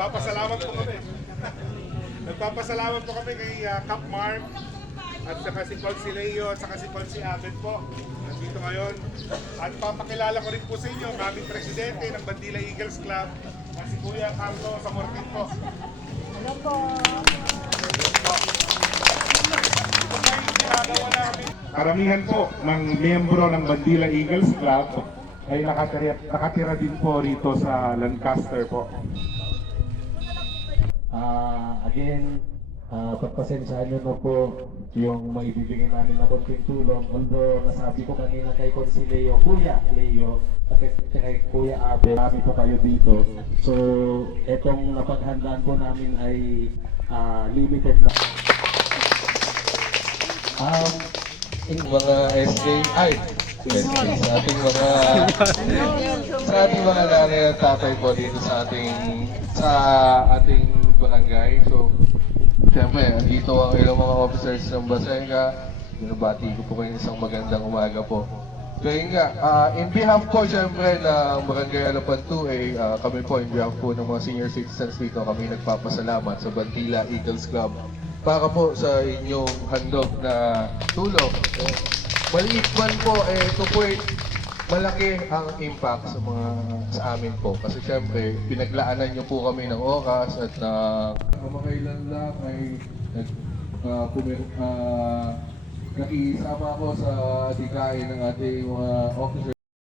Nagpapasalamat po kami. Nagpapasalamat po kami kay Cap Mark at saka si Paul Sileo at saka si Paul si Abed po. Nandito ngayon. At papakilala ko rin po sa inyo ang aming presidente ng Bandila Eagles Club na si Kuya Carlo Samortin po. Hello po. Karamihan po ng miyembro ng Bandila Eagles Club ay nakatira din po rito sa Lancaster po. Again, pagpasensyahan nyo na po yung maibibigay namin na konting tulong. Although nasabi ko kanina kay Consileo, Kuya Leo, at kay Kuya Abe, marami po kayo dito. So, etong napaghandaan po namin ay limited lang. Mga SKI sa ating mga nanay at tatay po dito sa ating barangay. So, siyempre, andito ang ilang mga officers ng Basenga. Binabati ko po kayo isang magandang umaga po. So, yun nga, in behalf po siyempre ng Barangay Alapan 2, kami po in behalf po ng mga senior citizens dito, kami nagpapasalamat sa Bandila Eagles Club para po sa inyong handog na tulong. Maliit man po, ito po malaki ang impact sa amin po. Kasi siyempre, pinaglaanan niyo po kami ng oras at kamakailan lang ay nakisama ako sa adikain ng ating mga officers.